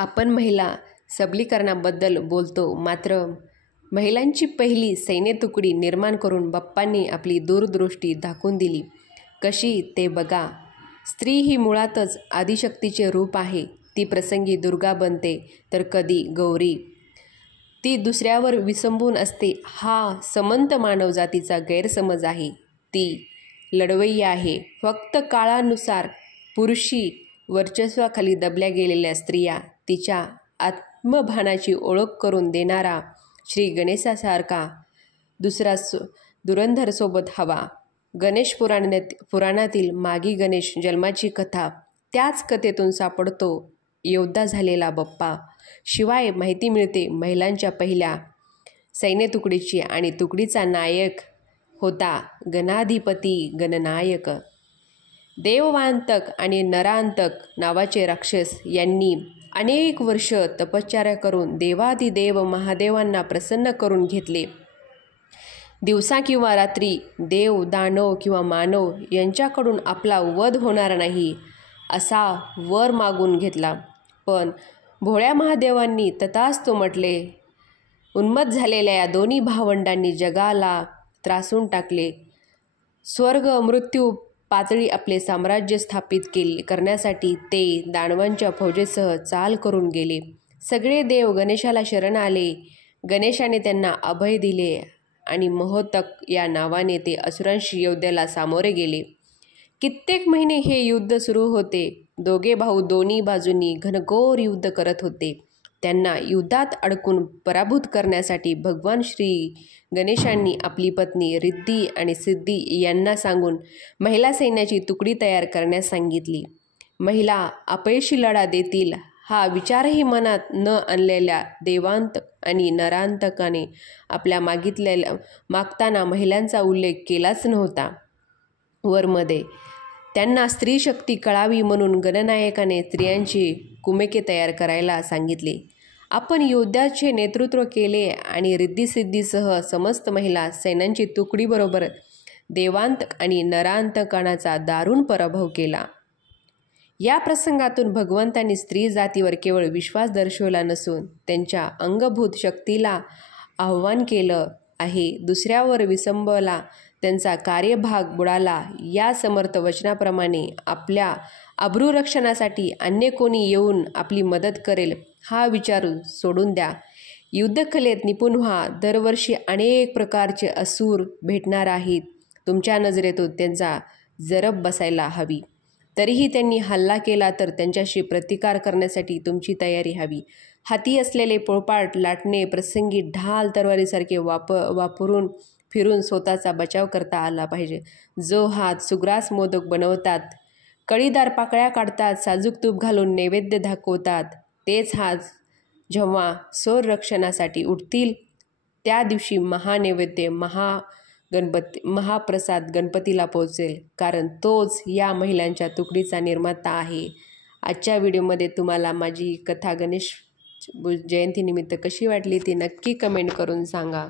आपण महिला सबलीकरणाबद्दल बोलतो, मात्र महिलांची पहिली सैन्य तुकडी निर्माण करून बाप्पांनी आपली दूरदृष्टी दाखवून दिली. कशी ते बघा. स्त्री ही मुळातच आदिशक्तीचे रूप आहे. ती प्रसंगी दुर्गा बनते तर कधी गौरी. ती दुसऱ्यावर विसंबून असते हा समंत मानवजातीचा गैरसमज आहे. ती लढवय्या आहे. फक्त काळानुसार पुरुषी वर्चस्वाखाली दबल्या गेलेल्या स्त्रिया तिच्या आत्मभानाची ओळख करून देणारा श्री गणेशासारखा दुसरा धुरंधर सोबत हवा. गणेश पुराणातील मागी गणेश जन्माची कथा, त्याच कथेतून सापडतो योद्धा झालेला बाप्पा. शिवाय माहिती मिळते महिलांच्या पहिल्या सैन्य तुकडीची, आणि तुकडीचा नायक होता गणाधिपती गणनायक. देवांतक आणि नरांतक नावाचे राक्षस यांनी अनेक वर्ष तपश्चर्या करून देवाधिदेव महादेवांना प्रसन्न करून घेतले. दिवसा किंवा रात्री देव, दानव किंवा मानव यांच्याकडून आपला वध होणार नाही असा वर मागून घेतला. पण भोळ्या महादेवांनी तथास्तु म्हटले. उन्मत्त झालेल्या या दोन्ही भावंडांनी जगाला त्रासून टाकले. स्वर्ग मृत्यू पातळी आपले साम्राज्य स्थापित करण्यासाठी ते दानवांच्या फौजेसह चाल करून गेले. सगळे देव गणेशाला शरण आले. गणेशाने त्यांना अभय दिले आणि महोत्तक या नावाने ते असुरांशी युद्धाला सामोरे गेले. कित्येक महिने हे युद्ध सुरू होते. दोघे भाऊ दोन्ही बाजूंनी घनघोर युद्ध करत होते. त्यांना युद्धात अडकून पराभूत करण्यासाठी भगवान श्री गणेशांनी आपली पत्नी रिद्धी आणि सिद्धी यांना सांगून महिला सैन्याची तुकडी तयार करण्यास सांगितली. महिला अपयशी लढा देतील हा विचारही मनात न आणलेल्या देवांत आणि नरांतकाने आपल्या मागताना महिलांचा उल्लेख केलाच नव्हता. वरमध्ये त्यांना स्त्री शक्ती कळावी म्हणून गणनायकाने स्त्रियांची कुमके तयार करायला सांगितले. आपण योद्ध्याचे नेतृत्व केले आणि रिद्धिसिद्धीसह समस्त महिला सैन्यांची तुकडीबरोबर देवांत आणि नरांतकांचा दारुण पराभव केला. या प्रसंगातून भगवंतांनी स्त्री जातीवर केवळ विश्वास दर्शवला नसून त्यांच्या अंगभूत शक्तीला आव्हान केलं आहे. दुसऱ्यावर विसंबला त्यांचा कार्यभाग बुडाला. या समर्थ वचनाप्रमाणे आपल्या अब्रूरक्षणासाठी अन्य कोणी येऊन आपली मदत करेल हा विचार सोडून द्या. युद्धकलेत निपुण व्हा. दरवर्षी अनेक प्रकारचे असुर भेटणार आहेत. तुमच्या नजरेतून त्यांचा जरब बसायला हवी. तरीही त्यांनी हल्ला केला तर त्यांच्याशी प्रतिकार करण्यासाठी तुमची तयारी हवी. हाती असलेले पोळपाट लाटणे, प्रसंगी ढाल तलवारीसारखे वापरून फिरून स्वतःचा बचाव करता आला पाहिजे. जो हात सुग्रास मोदक बनवतात, कळीदार पाकळ्या काढतात, साजूक तूप घालून नैवेद्य दाखवतात, तेच हात जेव्हा स्वरक्षणासाठी उठतील त्या दिवशी महानैवेद्य महाप्रसाद गणपतीला पोहोचेल, कारण तोच या महिलांच्या तुकडीचा निर्माता आहे. आजच्या व्हिडिओमध्ये तुम्हाला माझी कथा गणेश जयंतीनिमित्त कशी वाटली ती नक्की कमेंट करून सांगा.